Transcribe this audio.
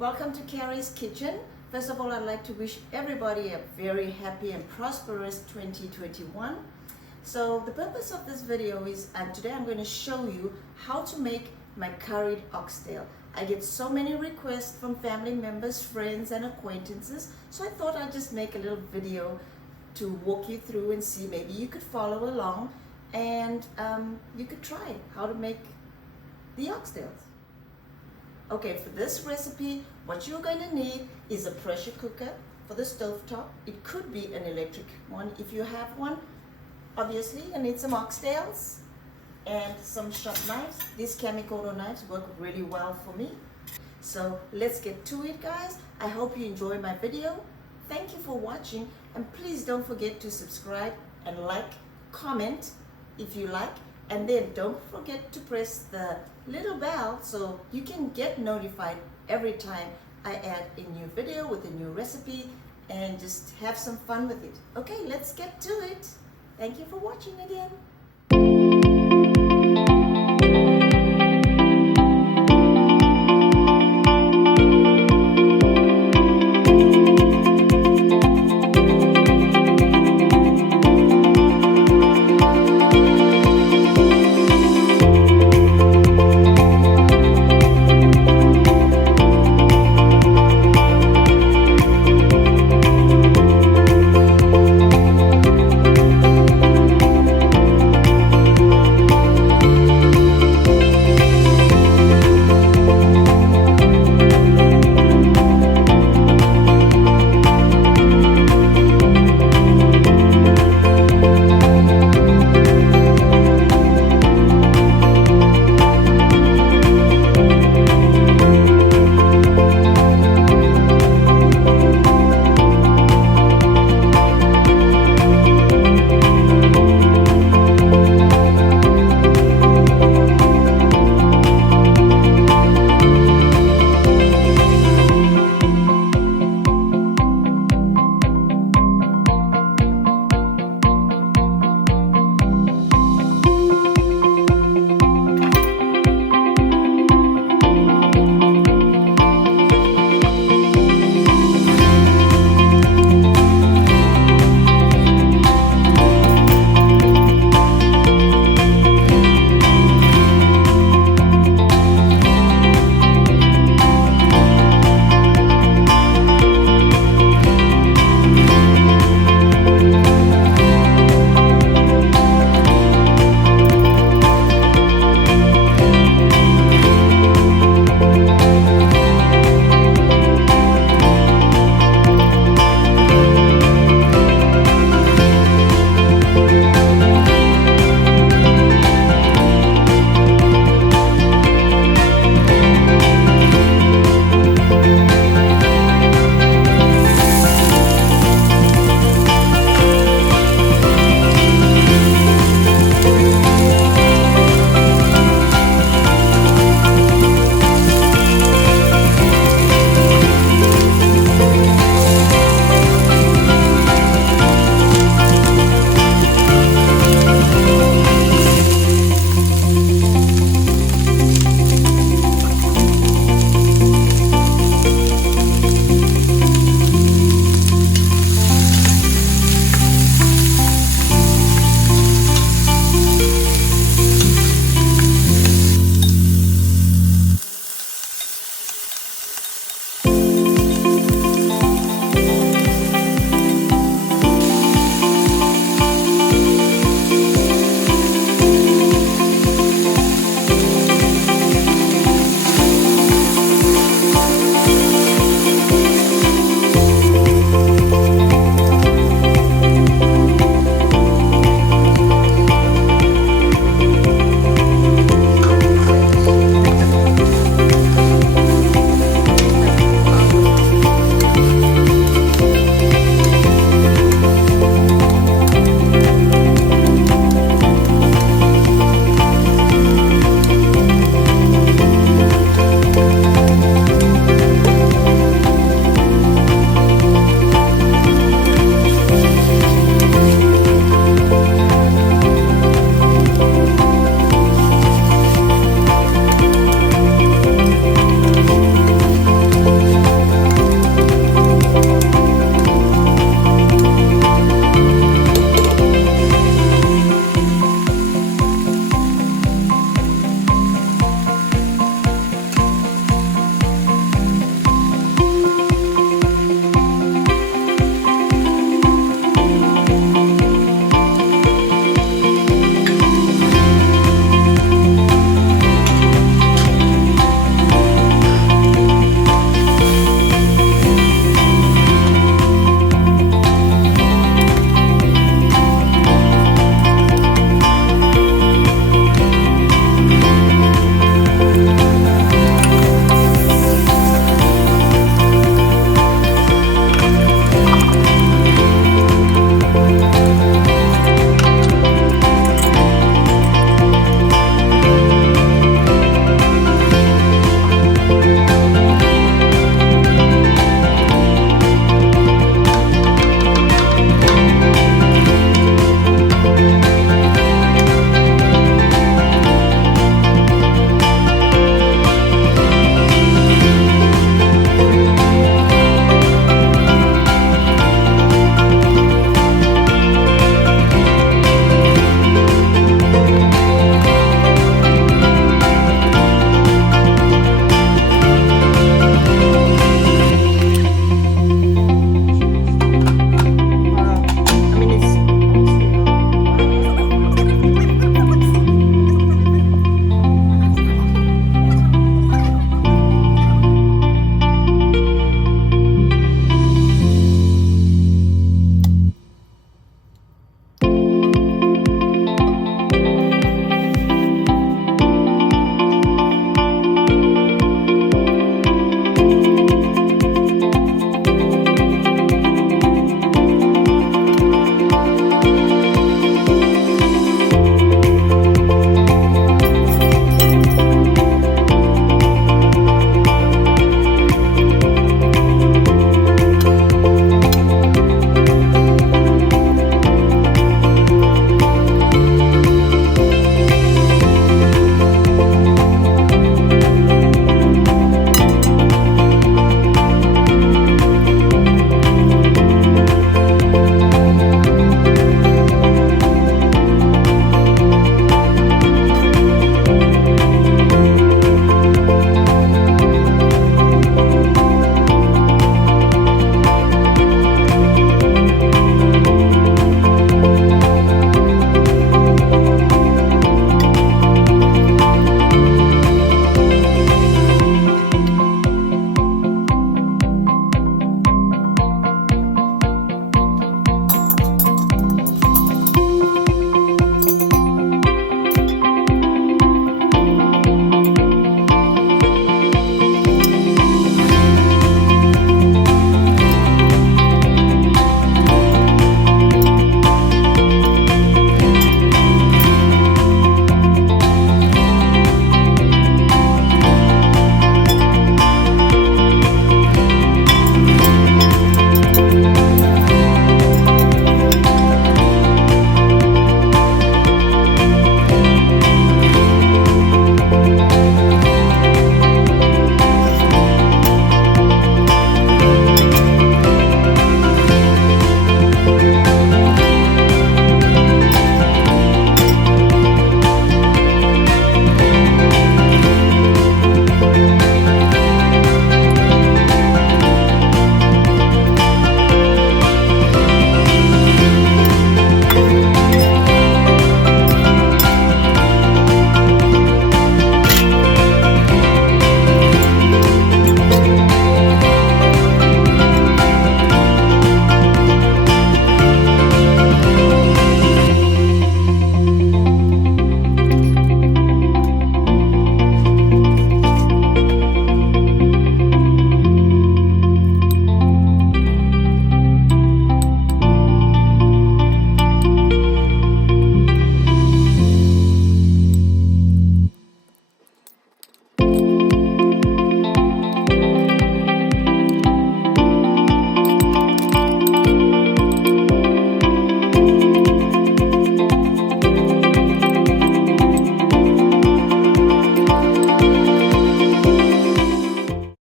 Welcome to Carrie's Kitchen. First of all, I'd like to wish everybody a very happy and prosperous 2021. So the purpose of this video is today I'm going to show you how to make my curried oxtail. I get so many requests from family members, friends and acquaintances, so I thought I'd just make a little video to walk you through and see maybe you could follow along and you could try how to make the oxtails. Okay, for this recipe, what you're going to need is a pressure cooker for the stovetop. It could be an electric one if you have one. Obviously, you need some oxtails and some sharp knives. These Kamikoto knives work really well for me. So let's get to it, guys. I hope you enjoy my video. Thank you for watching, and please don't forget to subscribe and like, comment if you like, and then don't forget to press the little bell so you can get notified every time I add a new video with a new recipe and just have some fun with it. Okay, let's get to it. Thank you for watching again.